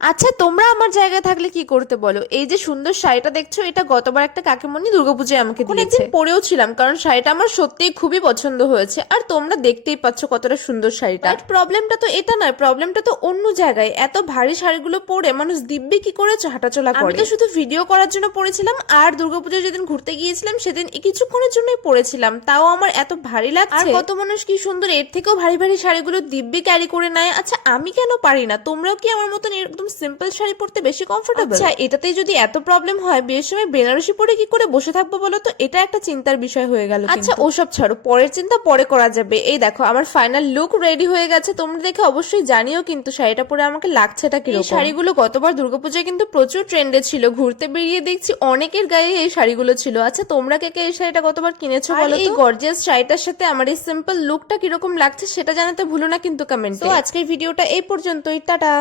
আচ্ছা, তোমরা আমার জায়গায় থাকলে কি করতে বলো? এই যে সুন্দর শাড়িটা দেখছো, এটা গতবার একটা কাকিমণি দুর্গাপূজায় আমাকে দিয়েছে। একদিন পরেও ছিলাম, কারণ শাড়িটা আমার সত্যিই খুবই পছন্দ হয়েছে। আর তোমরা দেখতেই পাচ্ছ কতটা সুন্দর শাড়িটা। বাট প্রবলেমটা তো এটা নয়, প্রবলেমটা তো অন্য জায়গায়। এত ভারী শাড়িগুলো পরে মানুষ দিব্যি কি করে হাঁটাচলা করে? আমি তো শুধু ভিডিও করার জন্য পরেছিলাম, আর দুর্গাপূজায় যেদিন ঘুরতে গিয়েছিলাম সেদিন কিছুক্ষণের জন্যই পরেছিলাম, তাও আমার এত ভারী লাগছে। আর কত মানুষ কি সুন্দর এর থেকেও ভারী ভারী শাড়িগুলো দিব্যি ক্যারি করে নেয়। আচ্ছা, আমি কেন পারি না? তোমরাও কি আমার মতন একদম সিম্পল শাড়ি পরতে বেশি কমফোর্টেবল? আচ্ছা, এটাতেই যদি এত প্রবলেম হয়, বিয়ের সময় বেনারসি পরে কি করে বসে থাকবো বলো তো? এটা একটা চিন্তার বিষয় হয়ে গেল। আচ্ছা, ওসব ছাড়ো, পরের চিন্তা পরে করা যাবে। এই দেখো, আমার ফাইনাল লুক রেডি হয়ে গেছে। তোমরা দেখে অবশ্যই জানিও কিন্তু শাড়িটা পরে আমাকে লাগছেটা কি। শাড়িগুলো গতবার দুর্গাপূজায় কিন্তু প্রচুর ট্রেন্ডে ছিল, ঘুরতে বেরিয়ে দেখছি অনেকের গায়ে এই শাড়িগুলো ছিল। আচ্ছা, তোমরা কে কে এই শাড়িটা গতবার কিনেছো বলো তো? এই গর্জিয়াস শাড়িটার সাথে আমার এই সিম্পল লুকটা কিরকম লাগছে সেটা জানাতে ভুলো না কিন্তু কমেন্টে। তো আজকের ভিডিওটা এই পর্যন্তই, টাটা।